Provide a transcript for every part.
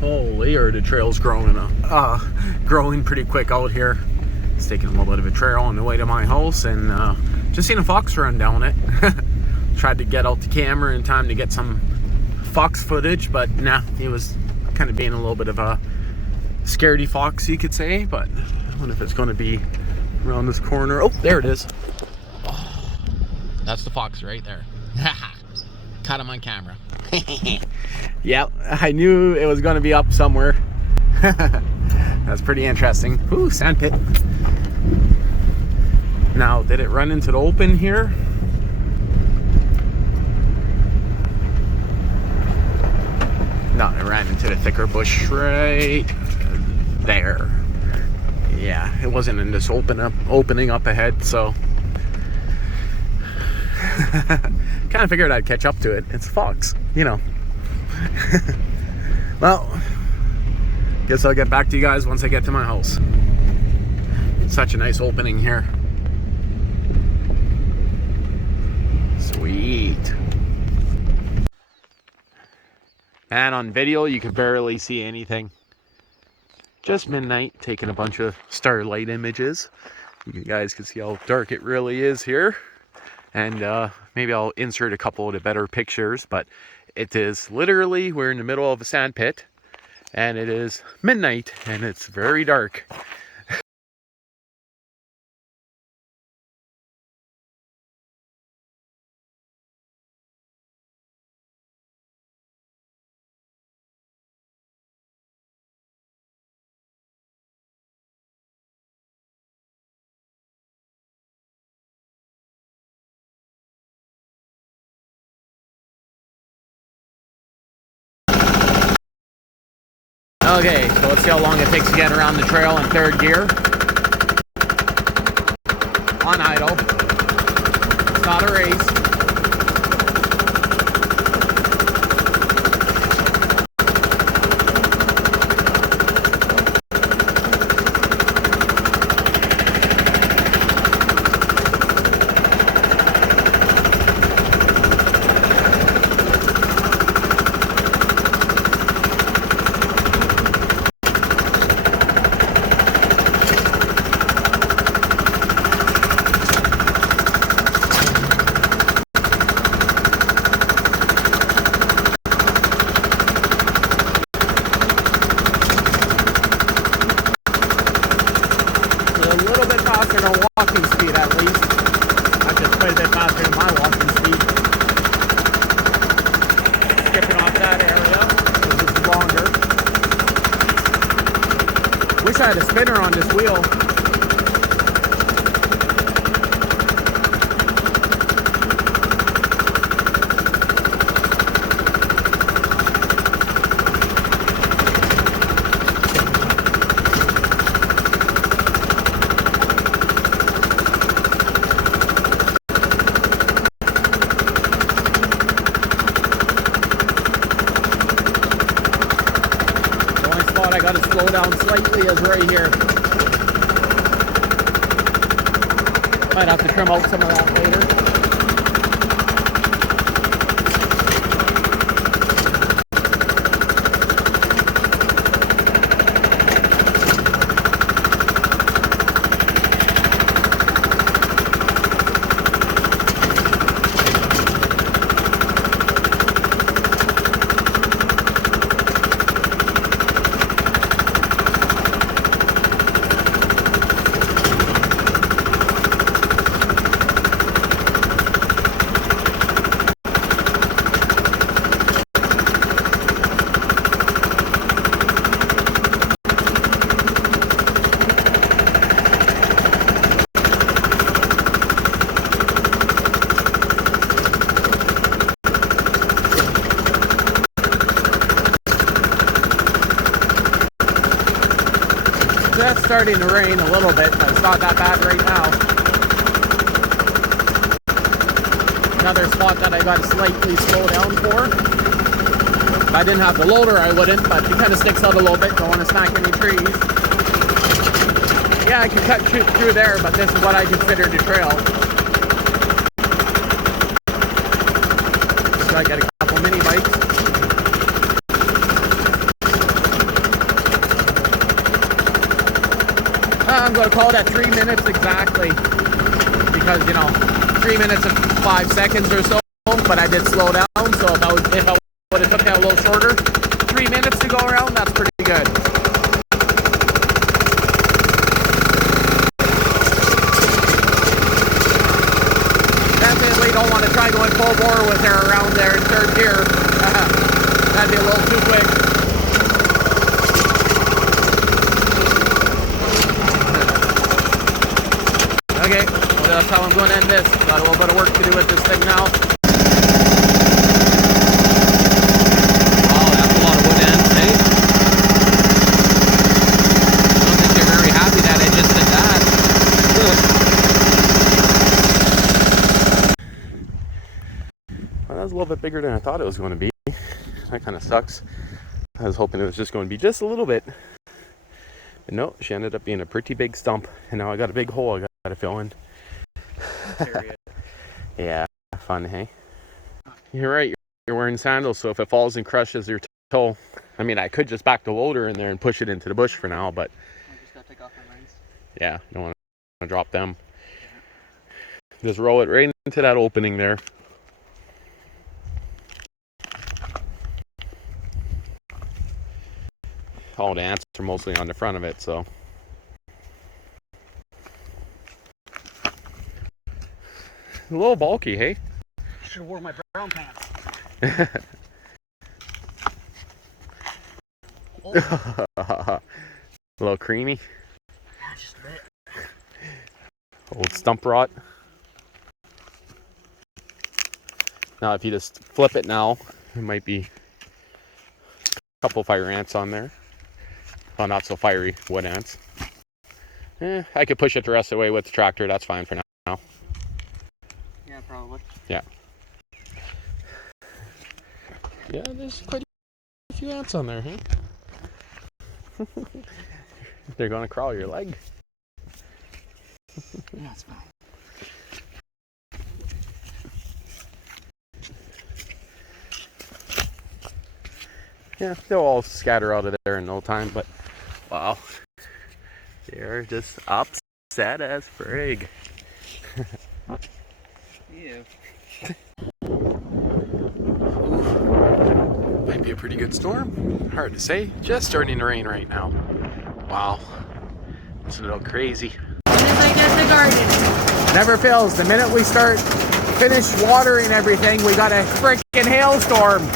Holy, or the trail's growing pretty quick out here. It's taking a little bit of a trail on the way to my house, and just seen a fox run down it. Tried to get out the camera in time to get some fox footage, but nah, he was kind of being a little bit of a scaredy fox, you could say. But I wonder if it's going to be around this corner. Oh, there it is. Oh, that's the fox right there. Caught him on camera. Yep, I knew it was going to be up somewhere. That's pretty interesting. Ooh, sand pit. Now, did it run into the open here? No, it ran into the thicker bush right there. Yeah, it wasn't in this opening up ahead, so kind of figured I'd catch up to it. It's a fox, you know. Well, guess I'll get back to you guys once I get to my house. Such a nice opening here. Sweet. And on video, you can barely see anything. Just midnight, taking a bunch of starlight images. You guys can see how dark it really is here. And maybe I'll insert a couple of the better pictures, but it is literally, we're in the middle of a sand pit, and it is midnight, and it's very dark. Okay, so let's see how long it takes to get around the trail in third gear. On idle. It's not a race. Walking speed, at least. Not just quite a bit faster than my walking speed. Skipping off that area, because it's longer. Wish I had a spinner on this wheel. I gotta slow down slightly is right here. Might have to trim out some of that later. It's starting to rain a little bit, but it's not that bad right now. Another spot that I got to slightly slow down for. If I didn't have the loader, I wouldn't, but it kind of sticks out a little bit. Don't want to smack any trees. Yeah, I can cut through there, but this is what I consider the trail. So I got a couple mini bikes. I'm going to call it at 3 minutes exactly. Because, you know, 3 minutes and 5 seconds or so. But I did slow down, so if I would have took that a little shorter, 3 minutes to go around, that's pretty good. Definitely don't want to try going full bore with her around there in third gear. That'd be a little too quick. Okay, well, that's how I'm going to end this. Got a little bit of work to do with this thing now. Oh, that's a lot of wood ends, eh? I don't think you're very happy that I just did that. Well, that was a little bit bigger than I thought it was going to be. That kind of sucks. I was hoping it was just going to be just a little bit. But no, she ended up being a pretty big stump. And now I got a big hole I got to fill in. Yeah, fun, hey? You're right, you're wearing sandals, so if it falls and crushes your toe, I mean, I could just back the loader in there and push it into the bush for now, but I just gotta take off my reins. Yeah, you don't want to drop them. Just roll it right into that opening there. All the ants are mostly on the front of it, so. A little bulky, hey? I should have worn my brown pants. A little creamy. Yeah, just a bit. Old stump rot. Now if you just flip it now, it might be a couple fire ants on there. Well, not so fiery wood ants. I could push it the rest of the way with the tractor, that's fine for now. Yeah, probably. Yeah. Yeah, there's quite a few ants on there, huh? They're gonna crawl your leg. Yeah, it's fine. Yeah, they'll all scatter out of there in no time, but wow. They're just upset as frig. Yeah. Might be a pretty good storm. Hard to say. Just starting to rain right now. Wow. It's a little crazy. Like at the garden. Never fails. The minute we finish watering everything, we got a freaking hailstorm.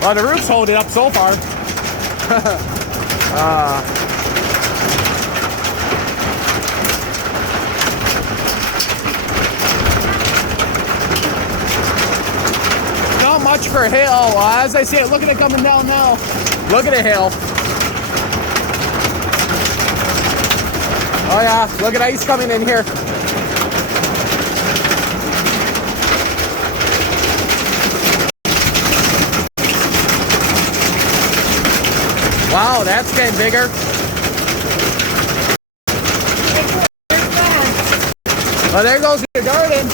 Well, the roof's holding up so far. Not much for hail. As I see it, look at it coming down now. Look at the hail. Oh yeah, look at ice coming in here. Wow, that's getting bigger. Well, there goes your garden.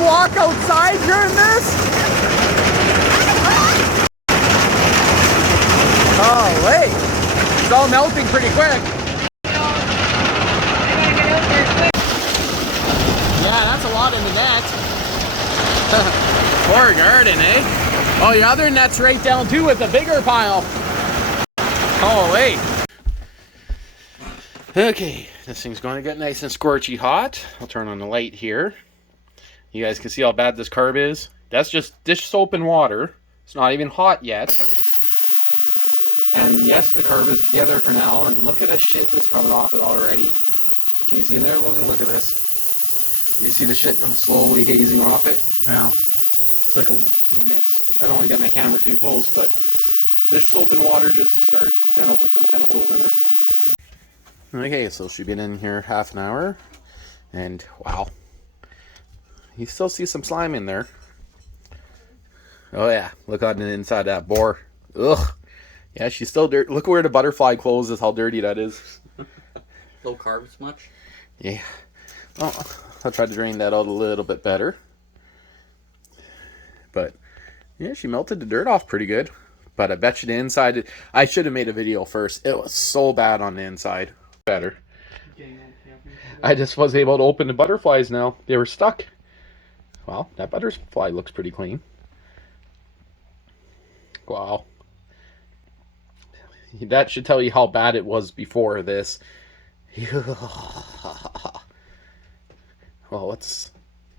Walk outside during this? Oh, wait. It's all melting pretty quick. Yeah, that's a lot in the net. Poor garden, eh? Oh, your other net's right down too with a bigger pile. Oh, wait. Okay, this thing's going to get nice and scorchy hot. I'll turn on the light here. You guys can see how bad this carb is. That's just dish soap and water. It's not even hot yet. And yes, the carb is together for now. And look at the shit that's coming off it already. Can you see there? Look at this. You see the shit slowly hazing off it? Yeah. It's like a mist. I don't want to get my camera too close, but dish soap and water just to start. Then I'll put some chemicals in there. Okay, so she's been in here half an hour. And wow. You still see some slime in there. Oh yeah, look on the inside of that bore. Ugh. Yeah, she's still dirty. Look where the butterfly closes, how dirty that is. Low carbs much? Yeah. Well, I'll try to drain that out a little bit better. But, yeah, she melted the dirt off pretty good. But I bet you the inside... I should have made a video first. It was so bad on the inside. Better. I just was able to open the butterflies now. They were stuck. Well, that butterfly looks pretty clean. Wow. That should tell you how bad it was before this. Oh, it's...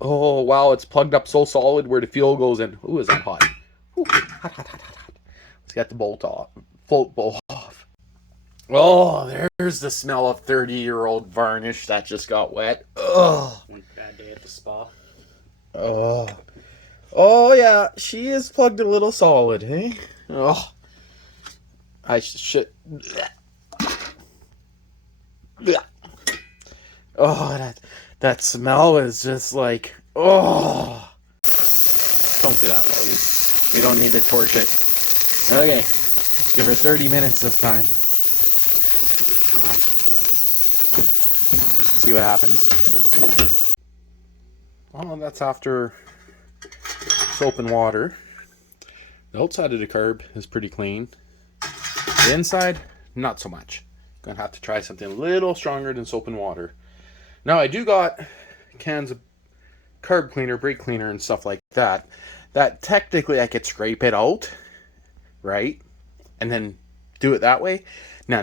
Oh, wow, it's plugged up so solid where the fuel goes in. Ooh, is that hot? Ooh, hot. Let's get the bolt off. Bolt off. Oh, there's the smell of 30-year-old varnish that just got wet. Ugh. One bad day at the spa. Oh. Oh, yeah, she is plugged a little solid, hey? Oh. I should... Oh, that smell is just like... Oh. Don't do that, Logan. We don't need to torch it. Okay. Give her 30 minutes this time. See what happens. Well, that's after soap and water. The outside of the carb is pretty clean. The inside, not so much. Gonna have to try something a little stronger than soap and water. Now, I do got cans of carb cleaner, brake cleaner, and stuff like that. That technically I could scrape it out, right? And then do it that way. No.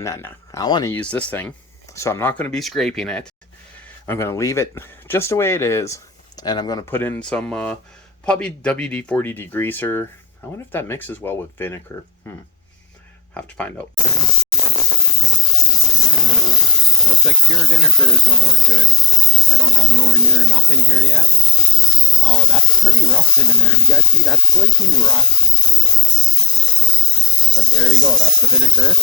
I want to use this thing, so I'm not going to be scraping it. I'm going to leave it just the way it is, and I'm going to put in some probably WD-40 degreaser. I wonder if that mixes well with vinegar. Have to find out. It looks like pure vinegar is going to work good. I don't have nowhere near enough in here yet. Oh, that's pretty rusted in there. You guys see? That's flaking rust. But there you go. That's the vinegar.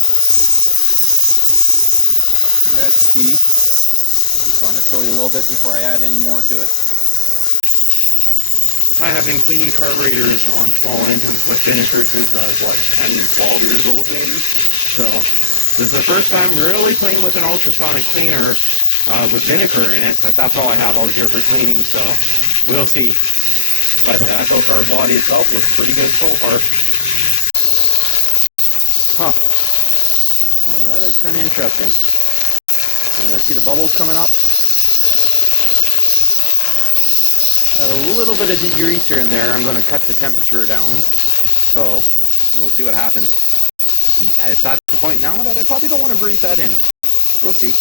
You guys can see. Just want to show you a little bit before I add any more to it. I have been cleaning carburetors on small engines with vinegar since I was, 10, 12 years old maybe. So, this is the first time really playing with an ultrasonic cleaner with vinegar in it, but that's all I have out here for cleaning, so we'll see. But the actual carb body itself looks pretty good so far. Huh. Well, that is kind of interesting. I see the bubbles coming up. A little bit of degreaser in there. I'm going to cut the temperature down. So, we'll see what happens. It's at the point now that I probably don't want to breathe that in. We'll see.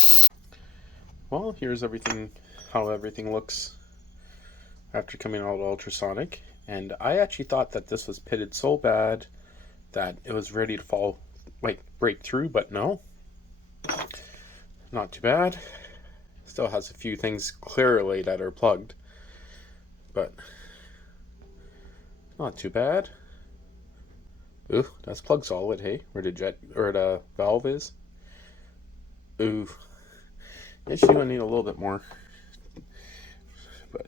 Well, here's everything, how everything looks after coming out of ultrasonic. And I actually thought that this was pitted so bad that it was ready to fall, break through, but no. Not too bad. Still has a few things clearly that are plugged, but not too bad. Ooh, that's plug solid, hey? Where the jet or the valve is. Ooh. It's gonna need a little bit more. But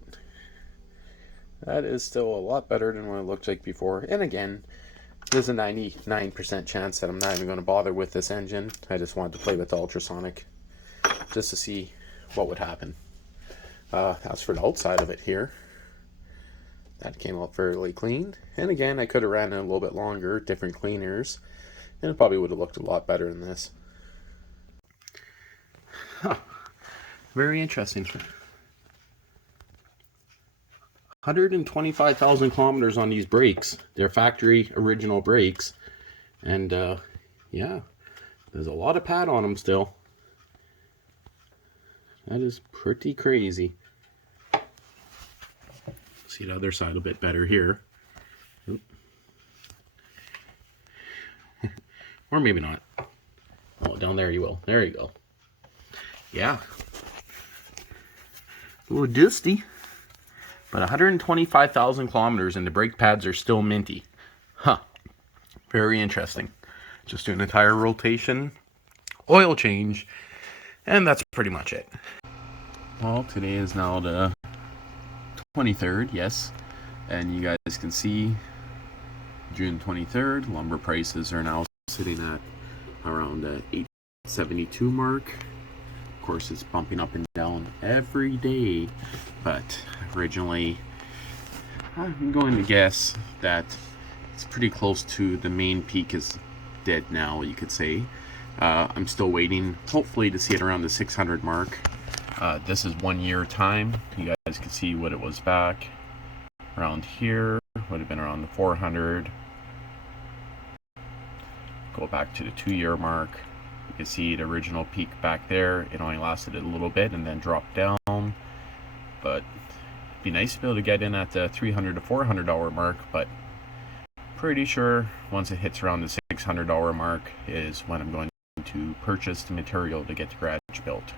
that is still a lot better than what it looked like before. And again, there's a 99% chance that I'm not even going to bother with this engine. I just wanted to play with the ultrasonic just to see what would happen. As for the outside of it here, that came out fairly clean. And again, I could have ran it a little bit longer, different cleaners, and it probably would have looked a lot better than this. Huh. Very interesting. 125,000 kilometers on these brakes. They're factory original brakes. And yeah, there's a lot of pad on them still. That is pretty crazy. See the other side a bit better here. Oop. Or maybe not. Oh, down there you will. There you go. Yeah. A little dusty. But 125,000 kilometers and the brake pads are still minty. Huh. Very interesting. Just doing a tire rotation, oil change, and that's pretty much it. Well, today is now the 23rd, yes. And you guys can see June 23rd, lumber prices are now sitting at around the 872 mark. Of course, it's bumping up and down every day, but originally I'm going to guess that it's pretty close to the main peak is dead now, you could say. I'm still waiting, hopefully, to see it around the 600 mark. This is 1 year time. You guys can see what it was back around here. Would have been around the 400. Go back to the 2 year mark. You can see the original peak back there. It only lasted a little bit and then dropped down. But it'd be nice to be able to get in at the $300 to $400 mark. But pretty sure once it hits around the $600 mark is when I'm going to purchase the material to get the garage built.